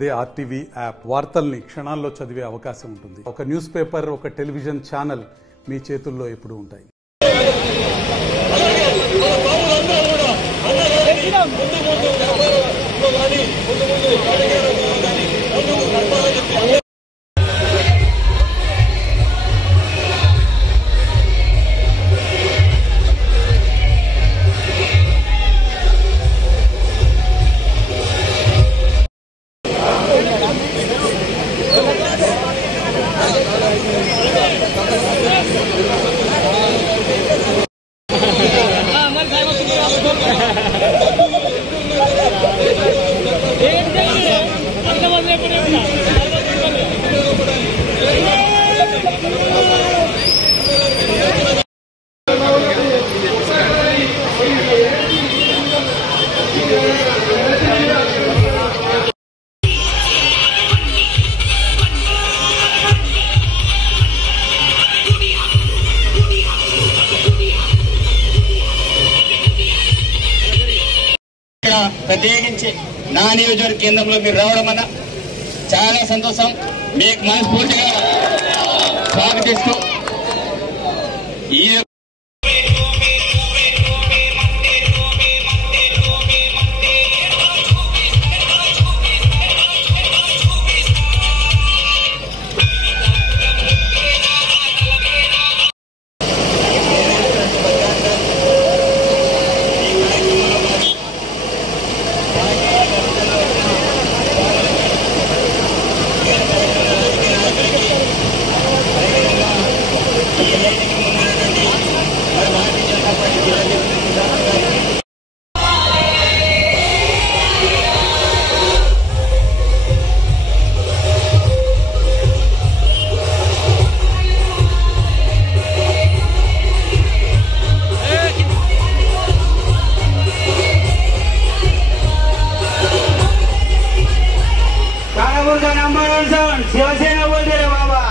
అదే RTV app వార్తల్ని క్షణాల్లో చదివే అవకాశం ఉంటుంది. ఒక న్యూస్ పేపర్, ఒక టెలివిజన్ ఛానల్ మీ చేతుల్లో ఎప్పుడూ ఉంటాయి. ప్రత్యేకించి నా నియోజకవర్గ కేంద్రంలో మీరు రావడం అన్న చాలా సంతోషం. మీకు మనస్ఫూర్తిగా స్వాగతిస్తూ ఈ शिवसेना बोलते रे बाबा.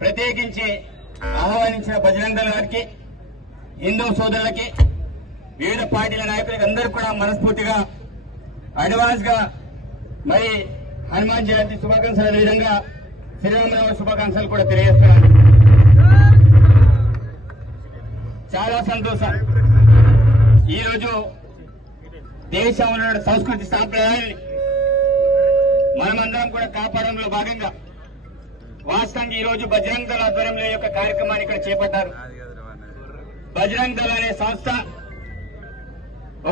ప్రత్యేకించి ఆహ్వానించిన బజరంగ దళ వారికి, హిందూ సోదరులకి, వివిధ పార్టీల నాయకులకి అందరూ కూడా మనస్ఫూర్తిగా అడ్వాన్స్ గా మరి హనుమాన్ జయంతి శుభాకాంక్షలు, అదేవిధంగా శ్రీరామనవమి శుభాకాంక్షలు కూడా తెలియజేస్తున్నాను. చాలా సంతోషం. ఈరోజు దేశంలో సంస్కృతి సాంప్రదాయాన్ని మనమందరం కూడా కాపాడంలో భాగంగా వాస్తవానికి ఈ రోజు బజరంగ దళ ఆధ్వర్యంలో యొక్క కార్యక్రమాన్ని ఇక్కడ చేపట్టారు. బజరంగ దళ అనే సంస్థ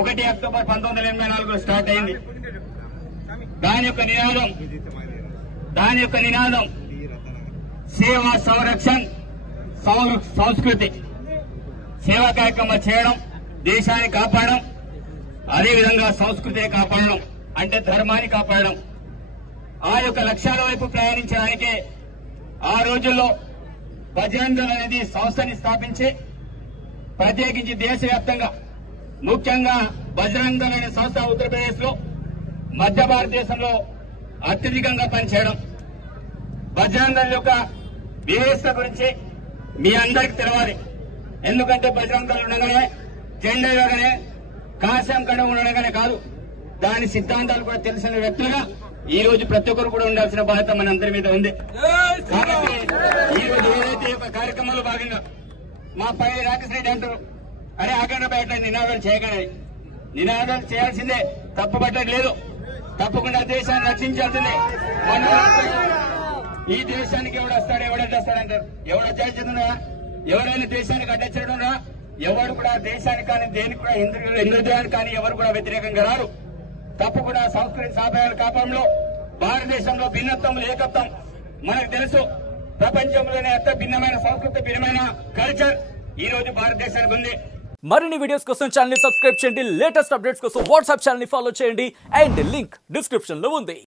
1 అక్టోబర్ 1984 స్టార్ట్ అయింది. దాని యొక్క నినాదం సేవా సంరక్షణ సంస్కృతి. సేవా కార్యక్రమాలు చేయడం, దేశాన్ని కాపాడడం, అదేవిధంగా సంస్కృతిని కాపాడడం, అంటే ధర్మాన్ని కాపాడడం. ఆ యొక్క లక్ష్యాల వైపు ప్రయాణించడానికే ఆ రోజుల్లో బజరంగ్ దళ్ అనేది సంస్థని స్థాపించి ప్రత్యేకించి దేశవ్యాప్తంగా ముఖ్యంగా బజరంగ్ దళ్ అనే సంస్థ ఉత్తరప్రదేశ్ లో మధ్య భారతదేశంలో అత్యధికంగా పనిచేయడం. బజరంగ్ దళ్ యొక్క వ్యవస్థ గురించి మీ అందరికీ తెలవాలి. ఎందుకంటే బజరంగ్ దళ్ ఉండగానే జెండా ఇవ్వగానే కాషాయం కండ ఉండగానే కాదు, దాని సిద్ధాంతాలు కూడా తెలిసిన వ్యక్తులుగా ఈ రోజు ప్రతి ఒక్కరు కూడా ఉండాల్సిన బాధ్యత మన అందరి మీద ఉంది. కాబట్టి ఈ రోజు ఏదైతే ఒక కార్యక్రమంలో భాగంగా మా పై రాకేష్ రెడ్డి అంటారు, అరే ఆగండి బయట నినాదాలు చేయకండి. నినాదాలు చేయాల్సిందే, తప్పుపట్టలేదు. తప్పకుండా దేశాన్ని రక్షించాల్సిందే. ఈ దేశానికి ఎవడు వస్తాడు ఎవడడ్డొస్తాడంటారు. ఎవడు అడ్డొచ్చిందా? ఎవరైనా దేశానికి అడ్డొచ్చడా? ఎవరు కూడా దేశానికి కానీ దేనికి కూడా హిందుత్వానికి కానీ ఎవరు కూడా వ్యతిరేకంగా రారు. తప్పకుండా సంస్కృతి సాంప్రదాయాల కాపాడంలో భారతదేశంలో భిన్నత్వం ఏకత్వం మనకు తెలుసు. ప్రపంచంలోనే అత్యంత భిన్నమైన సంస్కృతి, భిన్నమైన కల్చర్ ఈ రోజు భారతదేశానికి ఉంది. మరిన్ని వీడియోస్ కోసం ఛానల్ ని సబ్స్క్రైబ్ చేయండి. లేటెస్ట్ అప్డేట్స్ కోసం వాట్సాప్ ఛానల్ ని ఫాలో చేయండి. అండ్ లింక్ డిస్క్రిప్షన్ లో ఉంది.